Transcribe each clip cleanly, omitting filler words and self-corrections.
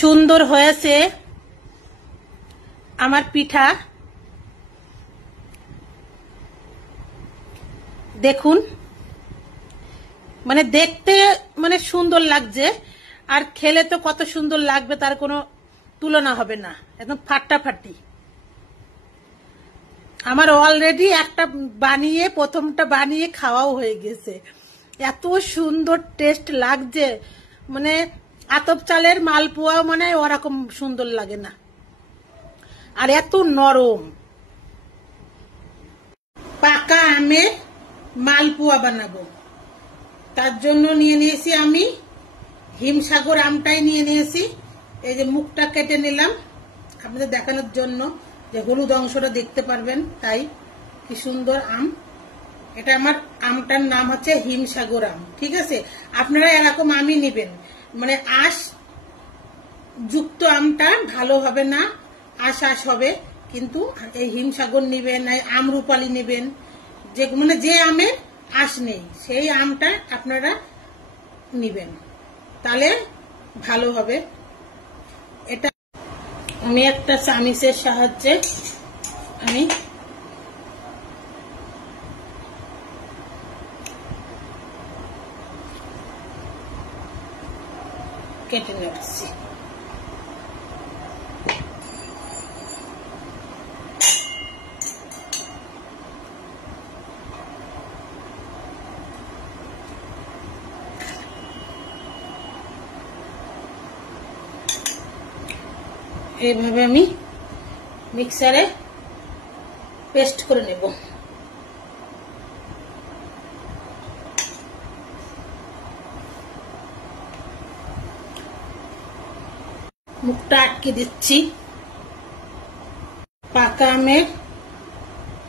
সুন্দর হয়েছে আমার পিঠা। দেখুন, মানে দেখতে মানে সুন্দর লাগছে, আর খেলে তো কত সুন্দর লাগবে তার কোনো তুলনা হবে না, একদম ফাটাফাটি। আমার অলরেডি একটা বানিয়ে প্রথমটা বানিয়ে খাওয়াও হয়ে গেছে। এত সুন্দর টেস্ট লাগছে, মানে আতপ চালের মালপোয়া মানে ওরকম সুন্দর লাগে না, আর এত নরম। পাকা আমের মালপোয়া বানাবো, তার জন্য নিয়ে নিয়েছি আমি হিমসাগর আমটাই নিয়ে নিয়েছি। এই যে মুখটা কেটে নিলাম আপনাদের দেখানোর জন্য, যে হলুদ অংশটা দেখতে পারবেন, তাই কি সুন্দর আম। এটা আমার আমটার নাম হচ্ছে হিমসাগর আম, ঠিক আছে। আপনারা এরকম আমই নেবেন, মানে আঁশ যুক্ত আমটা ভালো হবে না, আঁশ আঁশ হবে। কিন্তু এই হিমসাগর নেবেন, আমরুপালি নেবেন, যে মানে যে আমের আঁশ নেই সেই আমটা আপনারা নেবেন, তাহলে ভালো হবে। এটা আমি একটা চামিচের সাহায্যে আমি কেটে নিচ্ছি। এইভাবে আমি মিক্সারে পেস্ট করে নেব। মুখটা আটকে দিচ্ছি। পাকা আমের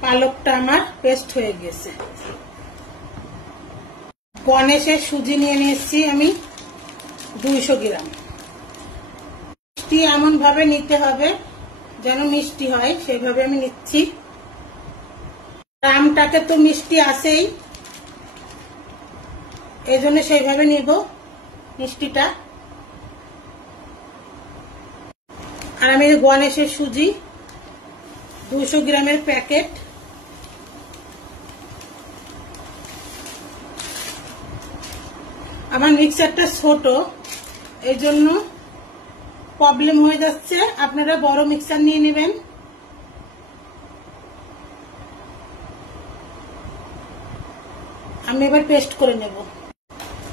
পালকটা আমার পেস্ট হয়ে গেছে। গণেশের সুজি নিয়ে নিয়েছি আমি 200 গ্রাম। মিষ্টি এমন ভাবে নিতে হবে যেন মিষ্টি হয়, সেইভাবে আমি নিচ্ছি। আমটাকে তো মিষ্টি আছেই, এই জন্য সেইভাবে নিব মিষ্টিটা। আর আমি গণেশের সুজি 200 গ্রামের প্যাকেট, আমার মিক্সারটা ছোট এই জন্য প্রবলেম হয়ে যাচ্ছে, আপনারা বড় মিক্সার নিয়ে নেবেন। আমি এবার পেস্ট করে নেব,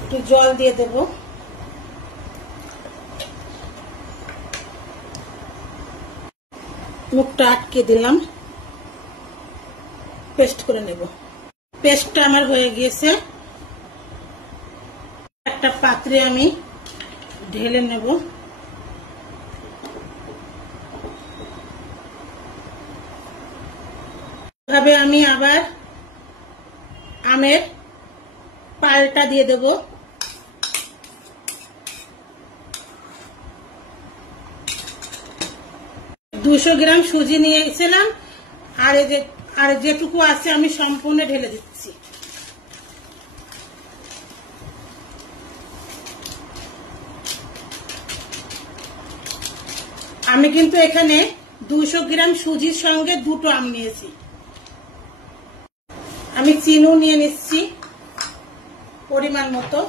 একটু জল দিয়ে দেব। মুখটা আটকে দিলাম, পেস্ট করে নেব। পেস্টটা আমার হয়ে গিয়েছে, একটা পাত্রে আমি ঢেলে নেব। এভাবে আমি আবার আমের পালটা দিয়ে দেব। দুশো গ্রাম সুজি নিয়েছিলাম, আর যেটুকু আছে আমি সম্পূর্ণ ঢেলে দিচ্ছি। আমি কিন্তু এখানে 200 গ্রাম সুজির সঙ্গে 2টো আম নিয়েছি। আমি চিনিও নিয়ে নিচ্ছি পরিমাণ মতো,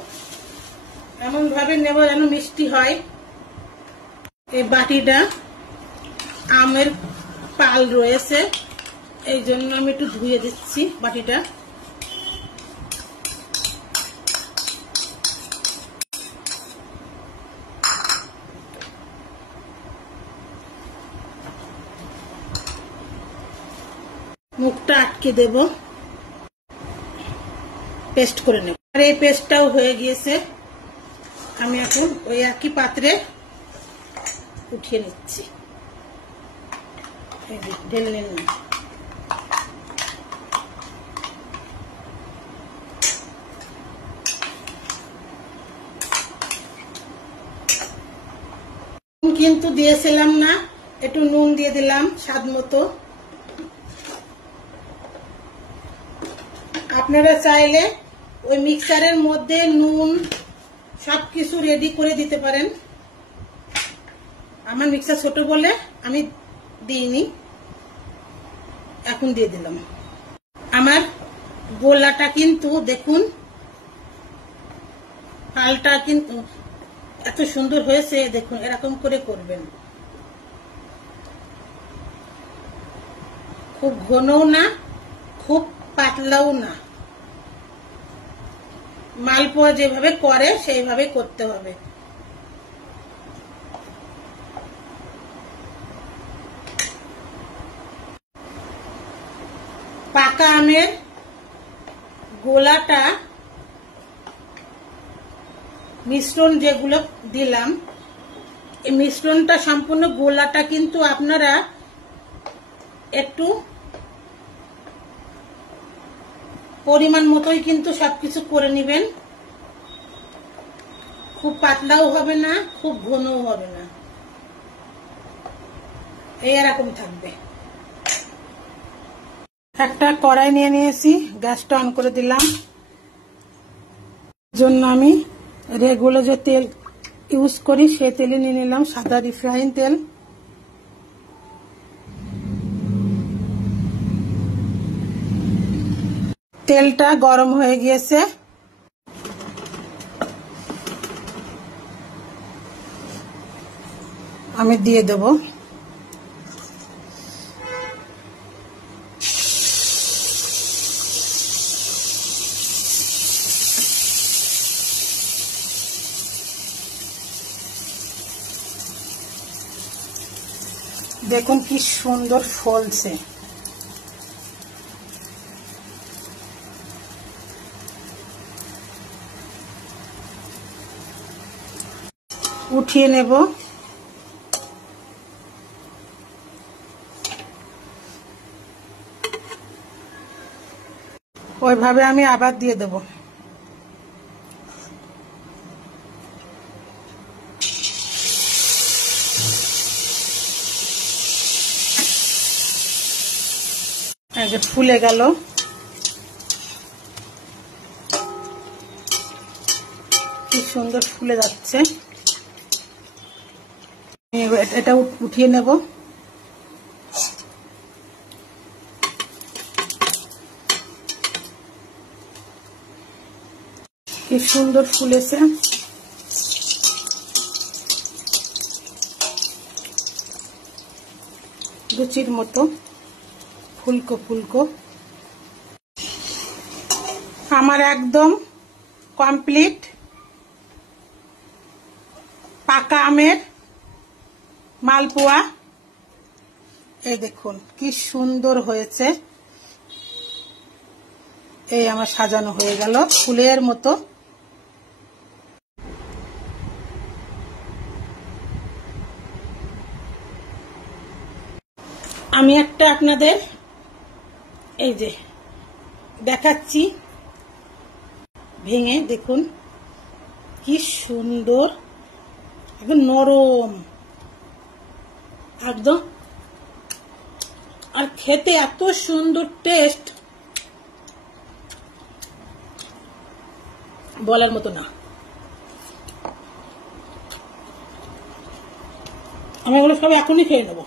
এমন ভাবে নেব যেন মিষ্টি হয়। এই বাটিটা আমের পাল রয়েছে, এই জন্য আমি একটু ধুয়ে দিচ্ছি বাটিটা। মুখটা আটকে দেব, পেস্ট করে নেব। আর এই পেস্টটাও হয়ে গিয়েছে, আমি এখন ওই একই পাত্রে উঠিয়ে নিচ্ছি। ঢেলে নিন। কিন্তু দিয়েছিলাম না, একটু নুন দিয়ে দিলাম স্বাদ মতো। আপনারা চাইলে ওই মিক্সারের মধ্যে নুন সবকিছু রেডি করে দিতে পারেন। আমার মিক্সার ছোট বলে আমি দিইনি, এখন দিয়ে দিলাম। আমার গোলাটা কিন্তু দেখুন পালটা কিন্তু এত সুন্দর হয়েছে, দেখুন এরকম করে করবেন। খুব ঘনও না, খুব পাতলাও না, মালপোয়া যেভাবে করে সেইভাবে করতে হবে। পাকা আমের গোলাটা মিশ্রণ যেগুলো দিলাম, এই মিশ্রণটা সম্পূর্ণ গোলাটা কিন্তু আপনারা একটু পরিমাণ মতোই কিন্তু সবকিছু করে নেবেন। খুব পাতলাও হবে না, খুব ঘনও হবে না, এরকম থাকবে। একটা কড়াই নিয়ে নিয়েছি, গ্যাসটা অন করে দিলাম। জন্য আমি রেগুলার যে তেল ইউজ করি সেই তেলে নিয়ে নিলাম, সাদা রিফাইন তেল। তেলটা গরম হয়ে গিয়েছে, আমি দিয়ে দেব দেখুন কি সুন্দর ফলছে। উঠিয়ে নেব। ওইভাবে আমি আবার দিয়ে দেব। এই যে ফুলে গেল, কি সুন্দর ফুলে যাচ্ছে। এটা উঠিয়ে নেব। কি সুন্দর ফুলেছে, লুচির মতো ফুলকো ফুলকো। আমার একদম কমপ্লিট পাকা আমের মালপোয়া। এই দেখুন কি সুন্দর হয়েছে। এই আমার সাজানো হয়ে গেল ফুলের মতো। আমি একটা আপনাদের এই যে দেখাচ্ছি ভেঙে, দেখুন কি সুন্দর, একদম নরম একদম, আর খেতে এত সুন্দর টেস্ট, বলার মতো না। আমি এগুলো সব এখনই খেয়ে নেবো।